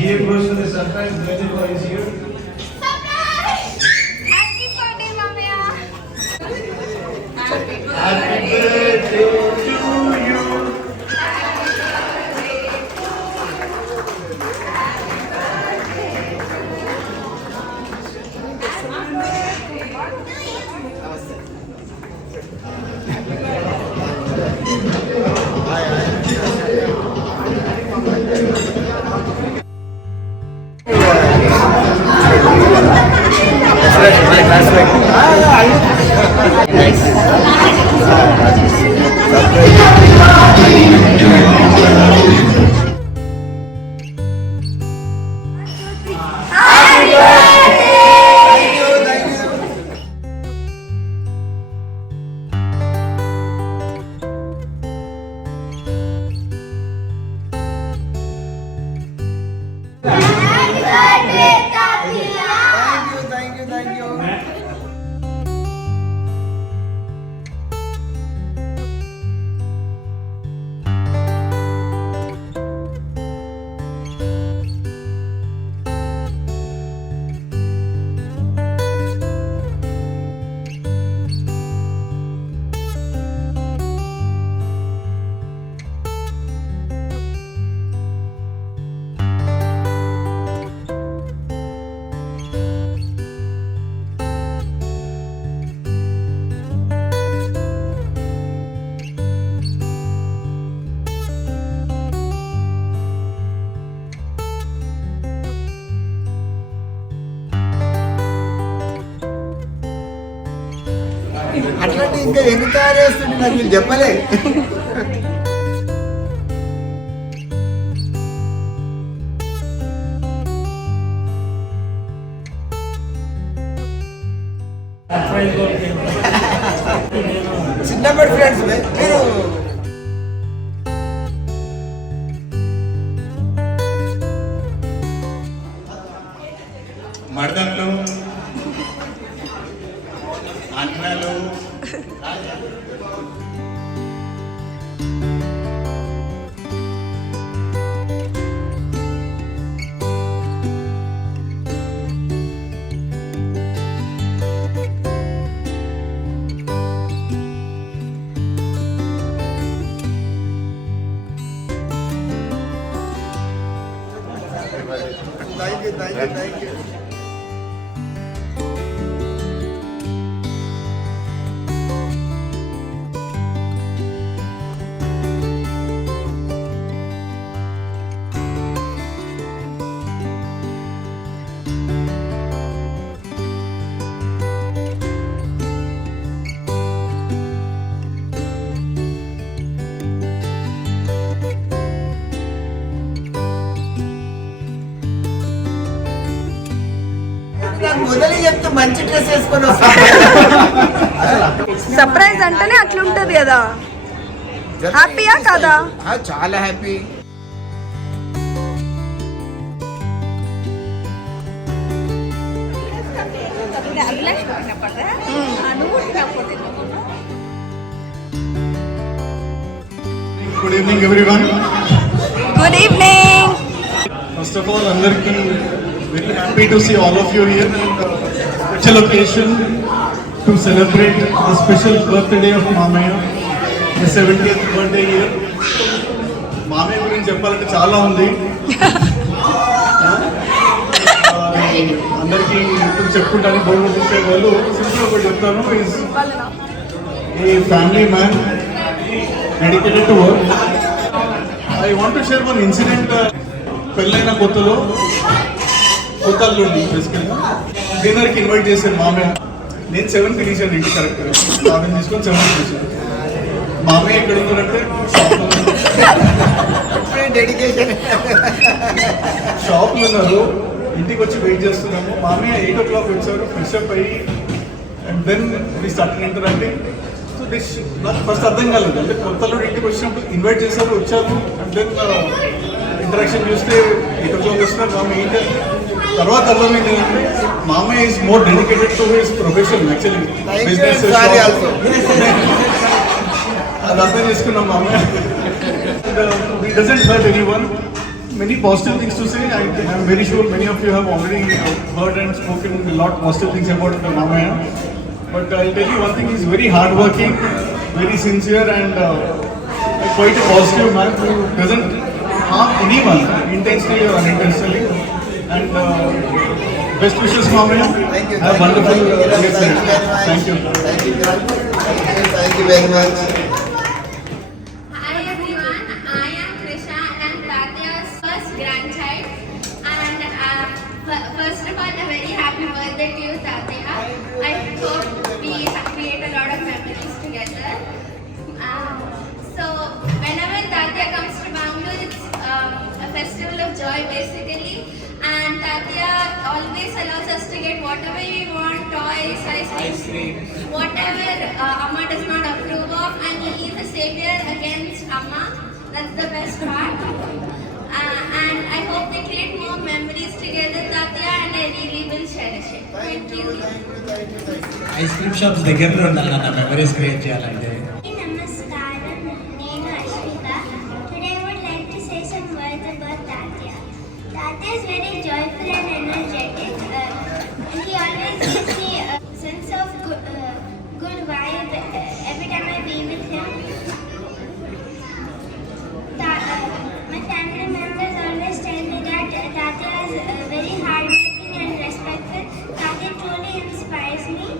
here goes to the surprise Benedico is here. Surprise! Happy birthday, Mamaya! Happy birthday to you. అట్లాంటి ఇంకా ఎన్ని తయారు చేస్తుంటే నాకు వీళ్ళు చెప్పలే. చిన్నప్పటి ఫ్రెండ్స్ మీరు మర్దన్లు అన్నలు థ్యాంక్ యూ. మొదలు చెప్తే మంచి డ్రెస్ వేసుకొని వస్తాను. సర్ప్రైజ్ అంటేనే అట్లుంటది కదా. హ్యాపీయా కదా? చాలా happy. Good evening everyone. Good evening. First of all అందరికీ very happy to see all of you here in the special occasion to celebrate the special birthday of Mamaya, the 70th birthday year. మామయ్య గురించి చెప్పాలంటే చాలా ఉంది. అందరికీ ఇప్పుడు చెప్పుకుంటాను బోర్డు చూసే వాళ్ళు సింపుల్ ఒకటి చెప్తాను. Is a family man dedicated to work. I want to share one incident. పెళ్ళైన కొత్తలో కొత్తల్లో బేసికల్గా డిన్నర్కి ఇన్వైట్ చేశాను మామయ్య. నేను 7 తినేసాను ఇంటి కరెక్ట్గా. బాగా తీసుకొని 7 తినేసాను. మామయ్య ఎక్కడ ఉన్నారంటే షాప్లో ఉన్నారు. ఇంటికి వచ్చి వెయిట్ చేస్తున్నాము. మామయ్య 8 o'clock వచ్చారు. ఫ్రెష్ అప్ అయ్యి and then we started interacting. So this నాకు ఫస్ట్ అర్థం కాలేదు. అంటే కొత్తలో ఇంటికి వచ్చినప్పుడు ఇన్వైట్ చేశారు, వచ్చారు. అండ్ దెన్ ఇంటరాక్షన్ చూస్తే 8 o'clock వస్తున్నారు. మామయ్య ఏంటంటే తర్వాత అర్థమైంది ఏంటంటే మామయ్య is more dedicated to his profession. Actually business అది అర్థం చేసుకున్నాం మామయ్య. He doesn't hurt anyone. many positive things to say. I'm very sure many of you have already heard and spoken a lot positive things about Ramaya. But I'll tell you one thing: he's very hardworking, very sincere, and quite a positive man who doesn't harm anyone intentionally or unintentionally. And best wishes, Ramaya. Thank you. Have wonderful years ahead. Thank you. Thank you. Thank you very much. Hi everyone, I am Krisha and Tatya's first grandchild. And first of all, a very happy birthday to you, Tatya. I hope we create a lot of memories together. So whenever Tatya comes to Bangalore, it's a festival of joy basically. And Tatya always allows us to get whatever we want, toys, ice cream, whatever Amma does not approve of, and he is a savior against Amma. That's the best part. And I hope we create more memories together, Tatya, and I really will cherish it. Thank you. Ice cream shops దగ్గరలో ఉండాలి నా memories create చేయాలంటే. Namaskaram, Nenu Ashwita. Today I would like to say some words about Tatya. Tatya is very joyful and energetic. He always gives me a sense of good vibe every time I be with him. My family members always tell me that Tatya is very hardworking and respectful. Tatya truly inspires me.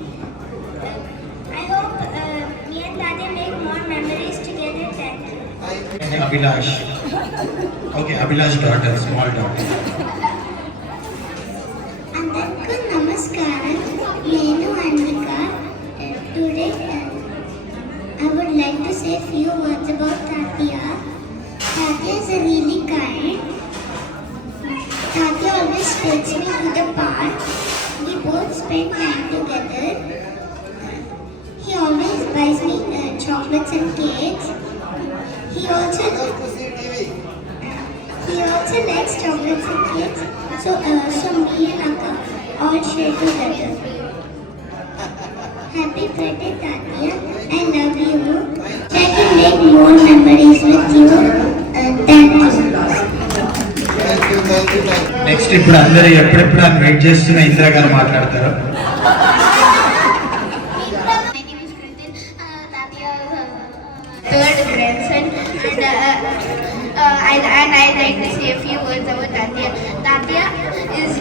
I hope me and Tatya make more memories together. Thank you. Abhilash. ఓకే, Abhilash daughter, small daughter. అందరికీ నమస్కారం, నేను Anvika. Today I would like to say a few words about Tatya. Tatya is really kind. Tatya always takes me to the park. We both spend time together. He always buys me chocolates and cakes. He also likes chocolates and cakes. So me and Akka all share together. Happy birthday, Tatya. I love you. I can make more memories with you. Thank you. Next ఇప్పుడు అందరూ ఎప్పుడెప్పుడు అని వెయిట్ చేస్తున్న ఇందిరా గారు మాట్లాడతారు. My name is Kritin. Tatya's third grandson, and I'd like to say a few words about Tatya. Tatya is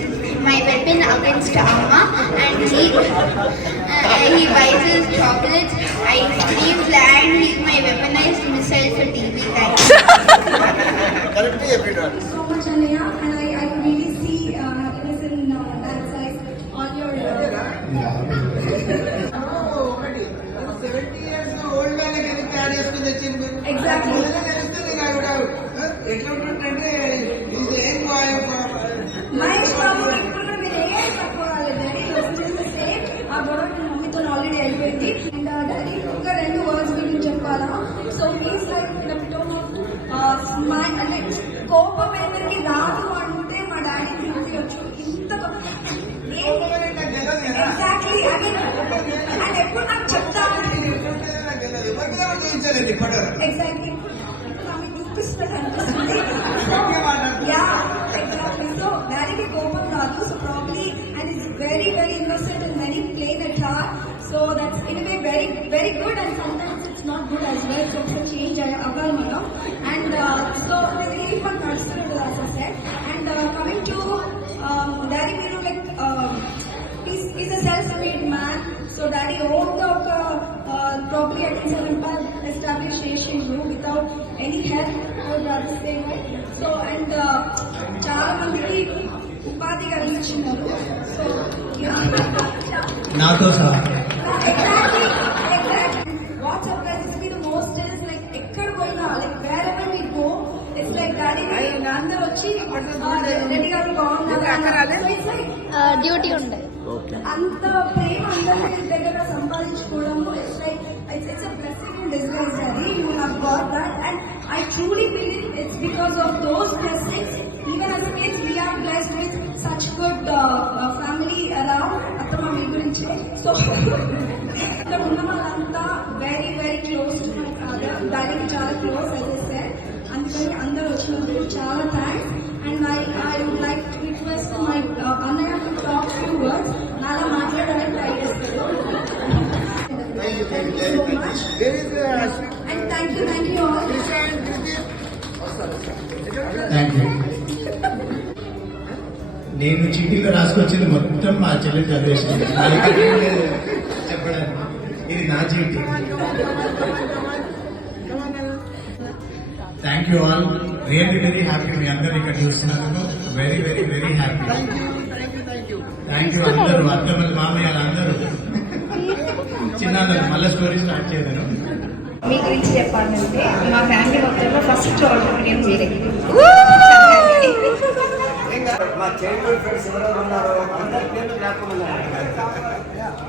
my weapon against Amma, and he buys us chocolates, ice creams, and he's my weaponized missile for TV time. Correctly, everyone. So much, Anaya, and I could really see happiness in Dad's eyes on your. 70 years old వాళ్ళకి ఎందుకు యాడ్ చేసుకుని తెచ్చింది? Exactly. పిల్లలు తెలిస్తే నీకు ఆవిడ ఎట్లా ఉంటుందంటే ఇది ఏం మహేష్ బాబు ఇప్పుడు మీరు ఏం తక్కువాలి డాడీ వస్తే ఆ గొడవ నేను మమ్మీతో ఆల్రెడీ అయిపోయింది. అండ్ డాడీ ఇంకా 2 వర్డ్స్ గురించి చెప్పాలా. సో ప్లీజ్ లైక్ స్మైల్, అంటే కోపం ఎవరికి రాదు అంటే మా డాడీ చూపించవచ్చు. ఇంత ఎగ్జాక్ట్లీ అండ్ ఎప్పుడు నాకు చెప్తాను చూపించలేదు ఇప్పటివరకు. ఎగ్జాక్ట్లీ నాకు చూపిస్తాను అనిపిస్తుంది. Yeah exactly. సో డాడీకి కోపం రాదు. So probably and it's very very innocent and very plain at heart. So that's in way very very good and sometimes it's not good as well. So change అవ్వాలి మనం. And so really fun నడుస్తున్నాడు as I said. And coming to daddy, మీరు like is a self made man. So daddy ఓన్గా ఒక probably I can say establish చేసిండ్రు without any help. So and చాలా మందికి ఉపాధి కలిగించినారు. సో నాతో సహా. What surprises me the most is like ఎక్కడ పోయినా like wherever we go it's like daddy అందరూ వచ్చి రెడీ గారు బాగున్నారు డ్యూటీ ఉండే అంత ప్రేమ అందరి దగ్గర సంపాదించుకోవడము. It's like it's a blessing in disguise, Daddy. You have got that, and I truly believe it's because of those blessings. Even as kids, we are blessed with such good family around. Atama me gurinche. So, the unna valanta very very close to my father. Daddy chaala close, as I said. Andukani andaru vachinanduku chaala thanks. Words నాలా మాట్లాడడానికి ట్రై చేస్తాడు. And thank you all. Thank you. నేను చీటీలో రాసుకొచ్చింది మొత్తం మా చెల్లి చదివేసింది. చెప్పడానికి ఇది నా చీటీ. Thank you all. Really very happy మీ అందరు ఇక్కడ చూస్తున్నందుకు. Very very very happy. Thank you అందరూ, అత్తమ్మలు మామయ్యలు అందరూ. చిన్న మళ్ళీ స్టోరీ స్టార్ట్ చేయను. మీ గురించి చెప్పాలంటే మా ఫ్యామిలీ మొత్తంలో ఫస్ట్ ఆడిటోరియం మీరే. మా చైల్డ్హుడ్ ఫ్రెండ్స్ ఎవరెవరు ఉన్నారో అందరి పేర్లు జ్ఞాపకం ఉన్నారు.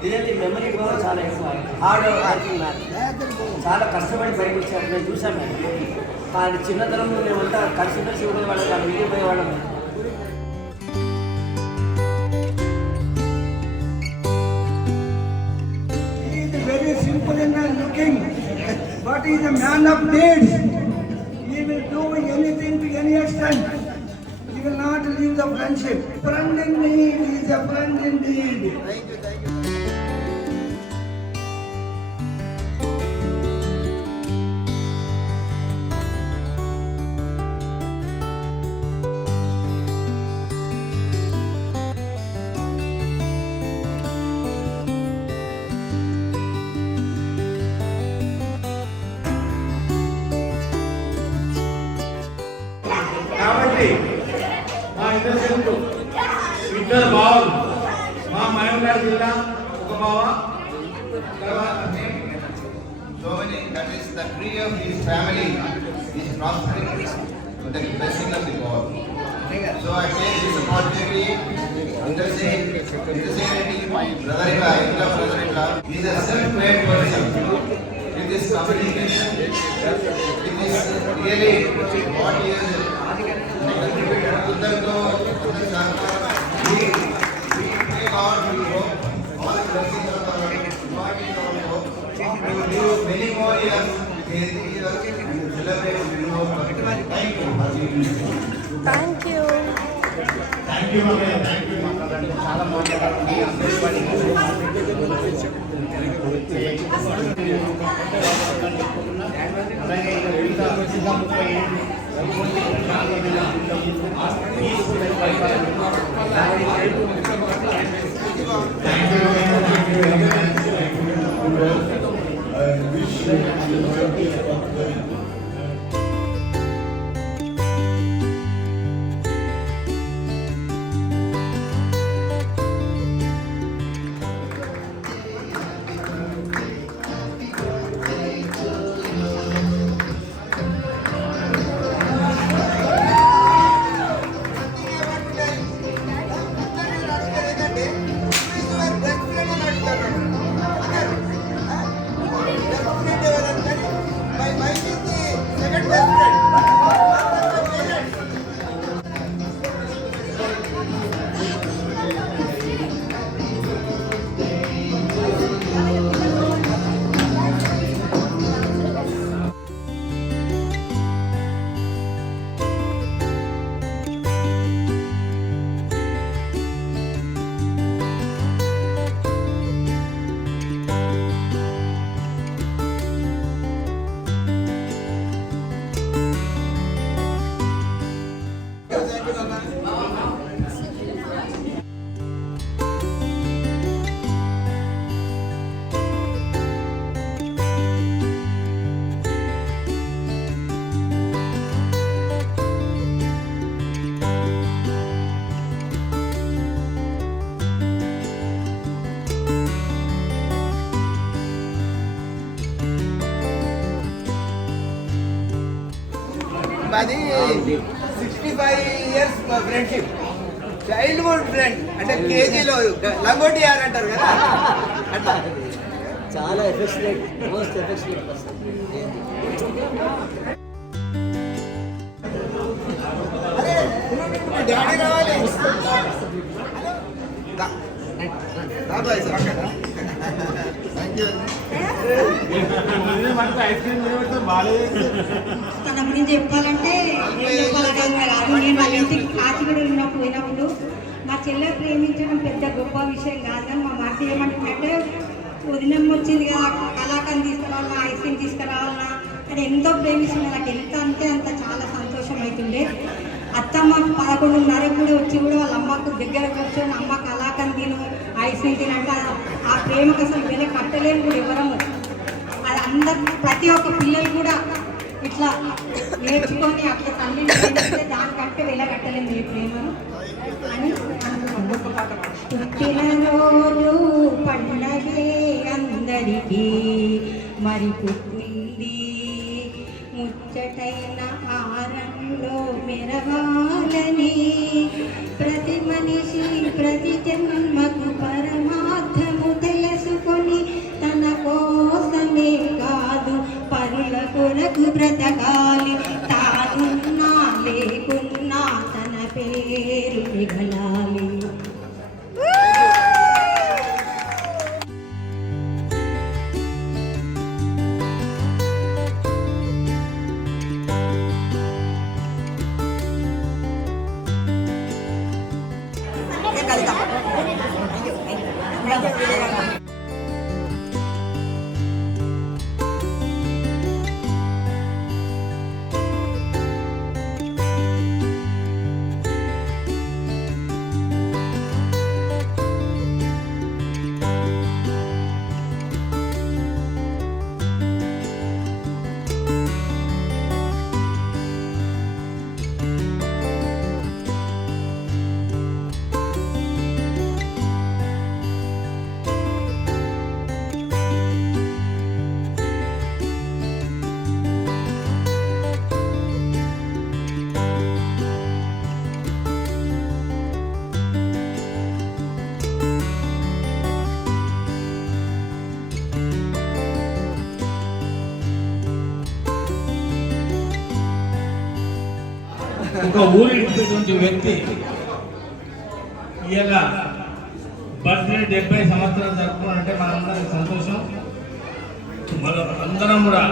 రియల్లీ మెమరీ కూడా చాలా ఎక్కువ. హార్డ్ వర్కింగ్ మ్యాన్, చాలా కష్టపడి బయటకు వచ్చారు. నేను చూశాను. కానీ చిన్నతనంలో మేమంతా కలిసి ఉండేవాళ్ళం, వాళ్ళు ఇంటికి పోయేవాళ్ళం. He is very simple in looking, but he is a man of deeds. He will do anything to any extent. He will not leave the friendship. Friend in need is a friend indeed. Thank you. కాబట్టి మా ఇద్దరు ఇద్దరు బావలు, మా మహబూబ్నగర్ జిల్లా ఒక బావ, తర్వాత So many, that is the tree of his family is prospering with the blessing of the God. So I take this opportunity to say my brother-in-law, he is a self-made person. With this communication, it is really what he is contributed to the we pray God to hope all the blessings of the Lord. We will live many more years, and celebrate the new birthday. Thank you. Thank you. Thank you మామయ్య. Thank you. చాలా అది 65 years friendship, childhood friend. అంటే కేజీలో లంగోటి యార్ అంటారు కదా అట్లా. చాలా affectionate, most affectionate person. Daddy రావాలి. బాబాయ్ సార్ తన గురించి చెప్పాలంటే ఏం చెప్పాలని కాదు. నేను వాళ్ళ ఇంటికి కాచిగూడ పోయినప్పుడు మా చెల్లె ప్రేమించడం పెద్ద గొప్ప విషయం కాదు, కానీ మా మరిది ఏమంటుందంటే వదినం వచ్చింది కదా కళాకాన్ని తీసుకురావాలన్నా ఐస్ క్రీమ్ తీసుకురావాలన్నా అని ఎంతో ప్రేమిస్తుంది. నాకు ఎంత అంటే అంత చాలా సంతోషం అవుతుండే. అత్తమ్మ 11:30 కూడా వచ్చి కూడా వాళ్ళ అమ్మకు దగ్గర కూర్చొని అమ్మ కళాకాన్ని తిను ఐస్ క్రీమ్ తినంటే ఆ ప్రేమకు అసలు వెల కట్టలేని కూడా ఎవరము. అది అందరు ప్రతి ఒక్క పిల్లలు కూడా ఇట్లా నేర్చుకొని అట్లా తల్లిని ప్రేమిస్తే దానికంటే వెల కట్టలేము ఈ ప్రేమను అని పుట్టినరోజు పండగే అందరికీ మరి పుట్టింది ముచ్చటైన ఆరంలో మెరవాలని ప్రతి మనిషి ప్రతి జన్మకు పరమార్థము తెలుసుకొని తన కోసమే కాదు పరుల కొరకు బ్రతకాలి. తానున్నా లేకున్నా తన పేరు మిగలాలి. ఒక ఊరిటువంటి వ్యక్తి ఇలా బర్త్డే 70 సంవత్సరాలు జరుపుకోవాలంటే మనందరికి సంతోషం. మనం అందరం కూడా